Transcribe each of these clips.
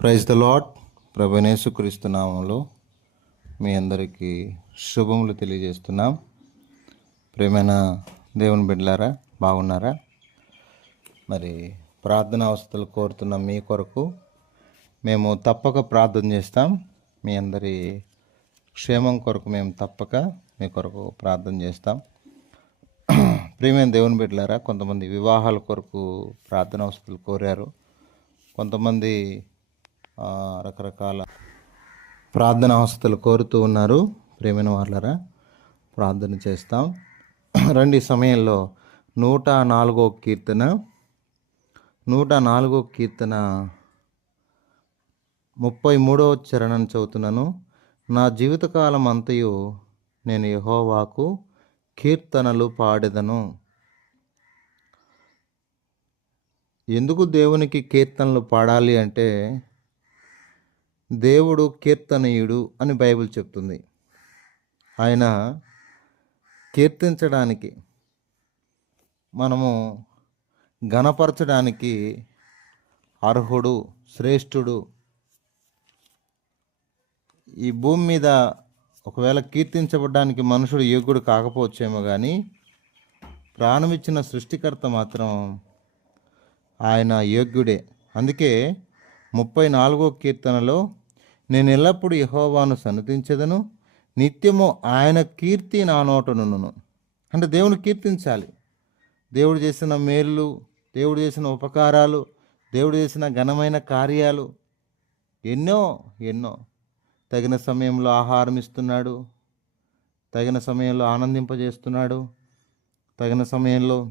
Praise the lord ప్రభునేసు నామంలో మీ అందరికీ శుభములు తెలియజేస్తున్నాం. ప్రేమైన దేవుని బిడ్డలారా బాగున్నారా? మరి ప్రార్థన అవస్థలు కోరుతున్న మీ కొరకు మేము తప్పక ప్రార్థన చేస్తాం. మీ అందరి క్షేమం కొరకు మేము తప్పక మీ కొరకు ప్రార్థన చేస్తాం. ప్రియమైన దేవుని బిడ్డలారా కొంతమంది వివాహాల కొరకు ప్రార్థన అవస్థలు కోరారు. కొంతమంది రకరకాల ప్రార్థన అవస్థలు కోరుతూ ఉన్నారు. ప్రేమైన వాళ్ళరా ప్రార్థన చేస్తాం. రండి సమయంలో నూట నాలుగో కీర్తన నూట నాలుగో కీర్తన ముప్పై మూడవ చరణం చదువుతున్నాను. నా జీవితకాలం అంతయు నేను యహోవాకు కీర్తనలు పాడెదను. ఎందుకు దేవునికి కీర్తనలు పాడాలి అంటే దేవుడు కీర్తనీయుడు అని బైబిల్ చెప్తుంది. ఆయన కీర్తించడానికి మనము గణపరచడానికి అర్హుడు శ్రేష్ఠుడు. ఈ భూమి మీద ఒకవేళ కీర్తించబడడానికి మనుషుడు యోగ్యుడు కాకపోవచ్చేమో కానీ ప్రాణమిచ్చిన సృష్టికర్త మాత్రం ఆయన యోగ్యుడే. అందుకే ముప్పై నాలుగో కీర్తనలో నేను ఎల్లప్పుడూ యహోవాను సన్నతించదను నిత్యము ఆయన కీర్తి నా నోటనును అంటే దేవుని కీర్తించాలి. దేవుడు చేసిన మేళ్ళు దేవుడు చేసిన ఉపకారాలు దేవుడు చేసిన ఘనమైన కార్యాలు ఎన్నో ఎన్నో. తగిన సమయంలో ఆహారం ఇస్తున్నాడు తగిన సమయంలో ఆనందింపజేస్తున్నాడు తగిన సమయంలో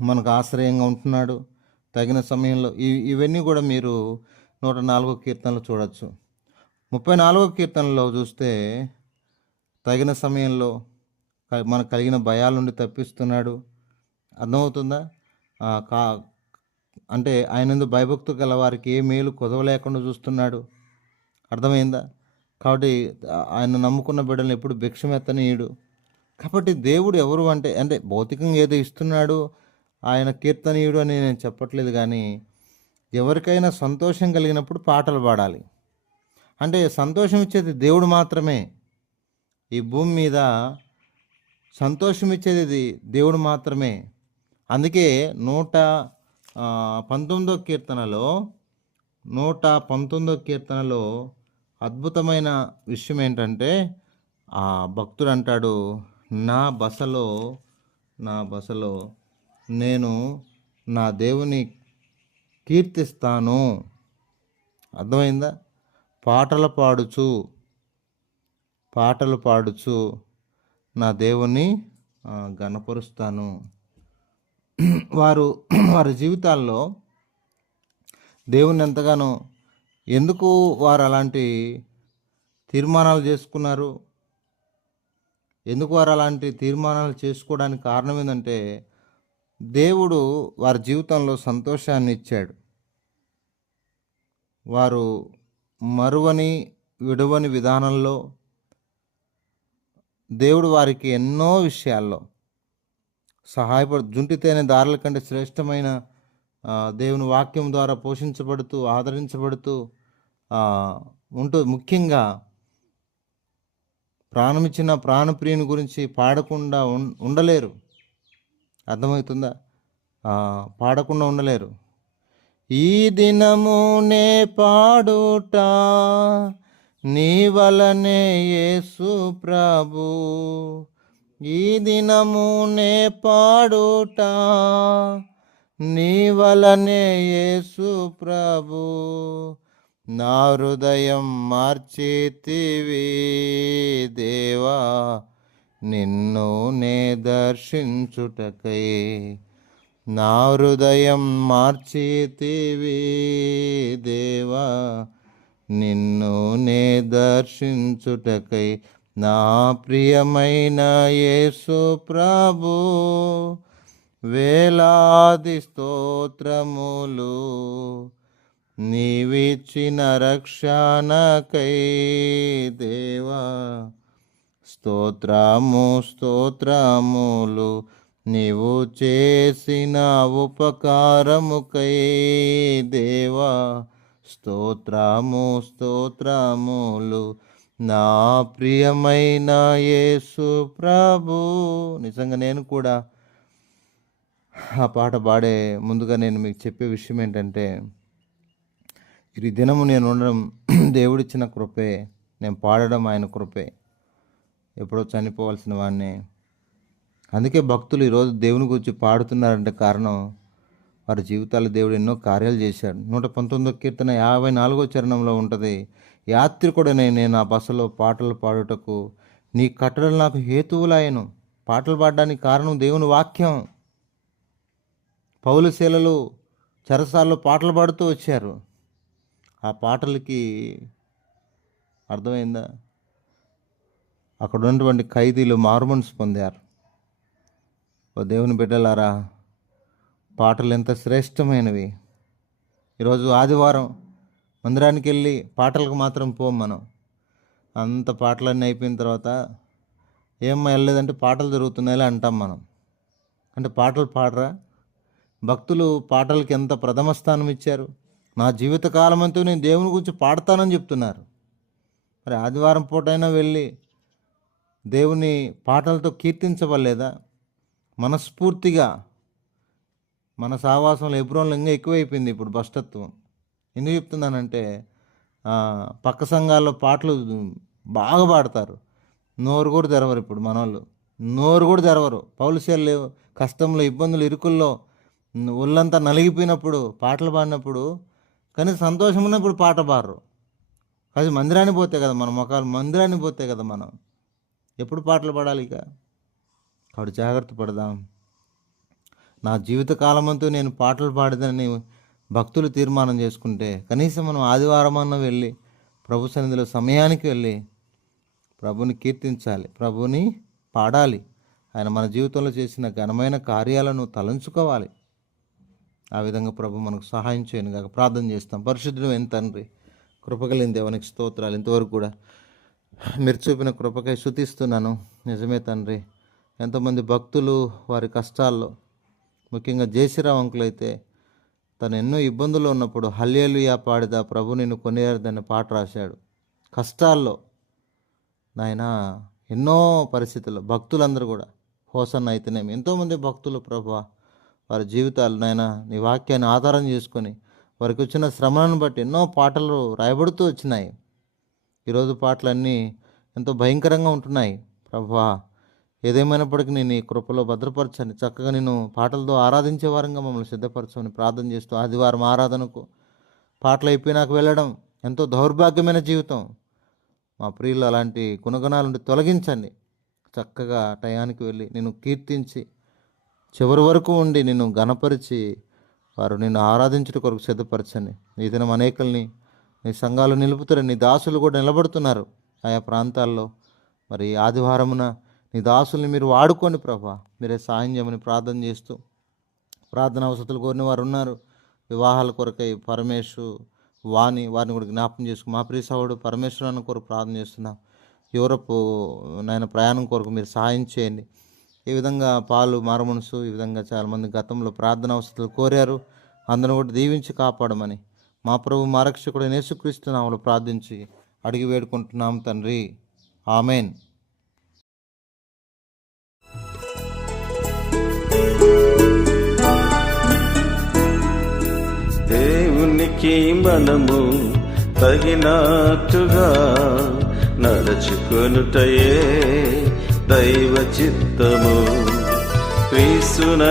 మనకు ఆశ్రయంగా ఉంటున్నాడు. తగిన సమయంలో ఇవి ఇవన్నీ కూడా మీరు నూట నాలుగో కీర్తనలు చూడవచ్చు ముప్పై నాలుగో కీర్తనలో చూస్తే తగిన సమయంలో మనకు కలిగిన భయాల నుండి తప్పిస్తున్నాడు. అర్థమవుతుందా? కా అంటే ఆయన భయభక్తు గల వారికి ఏ మేలు కొదవలేకుండా చూస్తున్నాడు. అర్థమైందా? కాబట్టి ఆయన నమ్ముకున్న బిడ్డలను ఎప్పుడు భిక్షమెత్తనీయుడు. కాబట్టి దేవుడు ఎవరు అంటే అంటే భౌతికంగా ఏదో ఇస్తున్నాడు ఆయన కీర్తనీయుడు అని నేను చెప్పట్లేదు కానీ ఎవరికైనా సంతోషం కలిగినప్పుడు పాటలు పాడాలి. అంటే సంతోషం ఇచ్చేది దేవుడు మాత్రమే. ఈ భూమి మీద సంతోషం ఇచ్చేది దేవుడు మాత్రమే. అందుకే నూట పంతొమ్మిదో కీర్తనలో నూట పంతొమ్మిదో కీర్తనలో అద్భుతమైన విషయం ఏంటంటే ఆ భక్తుడు అంటాడు నా బసలో నా బసలో నేను నా దేవుని కీర్తిస్తాను. అర్థమైందా? పాటలు పాడుచు. పాటలు పాడుచు నా దేవుని గణపరుస్తాను వారు వారి జీవితాల్లో దేవుని ఎంతగానో ఎందుకు వారు అలాంటి తీర్మానాలు చేసుకున్నారు? ఎందుకు వారు అలాంటి తీర్మానాలు చేసుకోవడానికి కారణం ఏంటంటే దేవుడు వారి జీవితంలో సంతోషాన్ని ఇచ్చాడు. వారు మరువని విడవని విధానంలో దేవుడు వారికి ఎన్నో విషయాల్లో సహాయపడు జుంటితేనే దారుల కంటే శ్రేష్టమైన దేవుని వాక్యం ద్వారా పోషించబడుతూ ఆదరించబడుతూ ఉంటూ ముఖ్యంగా ప్రాణమిచ్చిన ప్రాణప్రియుని గురించి పాడకుండా ఉండలేరు. అర్థమవుతుందా? పాడకుండా ఉండలేరు. ఈ దినము నే పాడుట నీ వలనే యేసు ప్రభు. ఈ దినము నే పాడుట నీ వలనే యేసు ప్రభు. నా హృదయం మార్చితివి దేవా. నిన్ను నే దర్శించుటకై నా హృదయం మార్చితివి దేవా. నిన్ను నే దర్శించుటకై నా ప్రియమైన యేసు ప్రభు. వేలాది స్తోత్రములు నీవిచ్చిన రక్షణకై దేవా. స్తోత్రము స్తోత్రములు నీవు చేసిన ఉపకారముకై దేవా. స్తోత్రము స్తోత్రములు నా ప్రియమైన యేసు ప్రభు. నిజంగా నేను కూడా ఆ పాట పాడే ముందుగా నేను మీకు చెప్పే విషయం ఏంటంటే ఈ దినము నేను ఉండడం దేవుడిచ్చిన కృపే నేను పాడడం ఆయన కృపే. ఎప్పుడో చనిపోవాల్సిన వాడిని. అందుకే భక్తులు ఈరోజు దేవుని గురించి పాడుతున్నారంటే కారణం వారి జీవితాలు దేవుడు ఎన్నో కార్యాలు చేశాడు. నూట పంతొమ్మిదో కీర్తన యాభై నాలుగో చరణంలో ఉంటుంది యాత్రికుడనే నేను ఆ బస్సులో పాటలు పాడుటకు నీ కట్టడలు నాకు హేతువులాయను పాటలు పాడడానికి కారణం దేవుని వాక్యం. పౌలశీలలు చెరసాల్లో పాటలు పాడుతూ వచ్చారు. ఆ పాటలకి అర్థమైందా? అక్కడ ఉన్నటువంటి ఖైదీలు మార్మన్స్ పొందారు. ఓ దేవుని బిడ్డలారా పాటలు ఎంత శ్రేష్టమైనవి. ఈరోజు ఆదివారం మందిరానికి వెళ్ళి పాటలకు మాత్రం పోం మనం. అంత పాటలన్నీ అయిపోయిన తర్వాత ఏమో వెళ్ళలేదంటే పాటలు జరుగుతున్నాయిలే అంటాం మనం. అంటే పాటలు పాడరా? భక్తులు పాటలకి ఎంత ప్రథమ స్థానం ఇచ్చారు? నా జీవితకాలం అంతా నేను దేవుని గురించి పాడతానని చెప్తున్నారు. మరి ఆదివారం పూటైనా వెళ్ళి దేవుని పాటలతో కీర్తించవలేదా మనస్ఫూర్తిగా మన సావాసంలో ఎబ్రోన్లో ఇంకా ఎక్కువైపోయింది ఇప్పుడు భ్రష్టత్వం. ఎందుకు చెప్తున్నానంటే పక్క సంఘాల్లో పాటలు బాగా పాడతారు. నోరు కూడా తెరవరు ఇప్పుడు మనవాళ్ళు నోరు కూడా తెరవరు. పౌలుసేలు కష్టంలో ఇబ్బందులు ఇరుకుల్లో ఒళ్ళంతా నలిగిపోయినప్పుడు పాటలు పాడినప్పుడు కానీ సంతోషం ఉన్నప్పుడు పాట పాడరు. కానీ మందిరాన్ని పోతే కదా మన మొఖాలు మందిరానికి పోతే కదా మనం. ఎప్పుడు పాటలు పాడాలి ఇక? కాబట్టి జాగ్రత్త పడదాం. నా జీవితకాలమంతా నేను పాటలు పాడదని భక్తులు తీర్మానం చేసుకుంటే కనీసం మనం ఆదివారం అన్న వెళ్ళి ప్రభు సన్నిధిలో సమయానికి వెళ్ళి ప్రభుని కీర్తించాలి ప్రభుని పాడాలి. ఆయన మన జీవితంలో చేసిన ఘనమైన కార్యాలను తలంచుకోవాలి. ఆ విధంగా ప్రభు మనకు సహాయం చేయను కాక ప్రార్థన చేస్తాం. పరిశుద్ధుడు ఎంత తండ్రి కృపగలిగిన దేవునికి స్తోత్రాలు. ఇంతవరకు కూడా మీరు చూపిన కృపకై శుతిస్తున్నాను నిజమే తండ్రి. ఎంతోమంది భక్తులు వారి కష్టాల్లో ముఖ్యంగా జయశ్రీరామ్ అంకుల్ అయితే తను ఎన్నో ఇబ్బందులు ఉన్నప్పుడు హల్యలుయా పాడిదా ప్రభు నిన్ను కొనియాడదన్న పాట రాశాడు. కష్టాల్లో నాయన ఎన్నో పరిస్థితుల్లో భక్తులందరూ కూడా హోసన్న అయితేనేమి. ఎంతోమంది భక్తులు ప్రభు వారి జీవితాలు నాయన నీ వాక్యాన్ని ఆధారం చేసుకొని వారికి వచ్చిన శ్రమలను బట్టి ఎన్నో పాటలు రాయబడుతూ వచ్చినాయి. ఈరోజు పాటలన్నీ ఎంతో భయంకరంగా ఉంటున్నాయి. ప్రభా ఏదేమైనప్పటికీ నేను ఈ కృపలో భద్రపరచని చక్కగా నేను పాటలతో ఆరాధించే వారంగా మమ్మల్ని సిద్ధపరచమని ప్రార్థన చేస్తూ ఆదివారం ఆరాధనకు పాటలు అయిపోయినాక వెళ్ళడం ఎంతో దౌర్భాగ్యమైన జీవితం. మా ప్రియులు అలాంటి గుణగణాల తొలగించండి. చక్కగా టయానికి వెళ్ళి నేను కీర్తించి చివరి వరకు ఉండి నిన్ను గణపరిచి వారు నిన్ను ఆరాధించడం కొరకు సిద్ధపరచండి. ఈ దినం అనేకల్ని నీ సంఘాలు నిలుపుతారు నీ దాసులు కూడా నిలబడుతున్నారు ఆయా ప్రాంతాల్లో. మరి ఆదివారమున నీ దాసుల్ని మీరు వాడుకోండి ప్రభా. మీరే సాయం చేయమని ప్రార్థన చేస్తూ ప్రార్థన అవసరాలు కోరిన వారు ఉన్నారు. వివాహాల కొరకై పరమేశు వాణి వారిని కూడా జ్ఞాపం చేసుకు మా ప్రియ సహోడు పరమేశ్వరాన్ని కొరకు ప్రార్థన చేస్తున్నాం. యూరప్ నాయన ప్రయాణం కొరకు మీరు సహాయం చేయండి. ఈ విధంగా పాలు మారమనసు ఈ విధంగా చాలామంది గతంలో ప్రార్థన అవసరాలు కోరారు. అందరిని కూడా దీవించి కాపాడమని మా ప్రభు మా రక్షకుడు యేసుక్రీస్తు నామములో ప్రార్థించి అడిగి వేడుకుంటున్నాం తండ్రి. ఆమెన్. దేవునికి మనము తగినట్టుగా నడుచుకొనుటయే దైవ చిత్తము. క్రీస్తుననుసరించి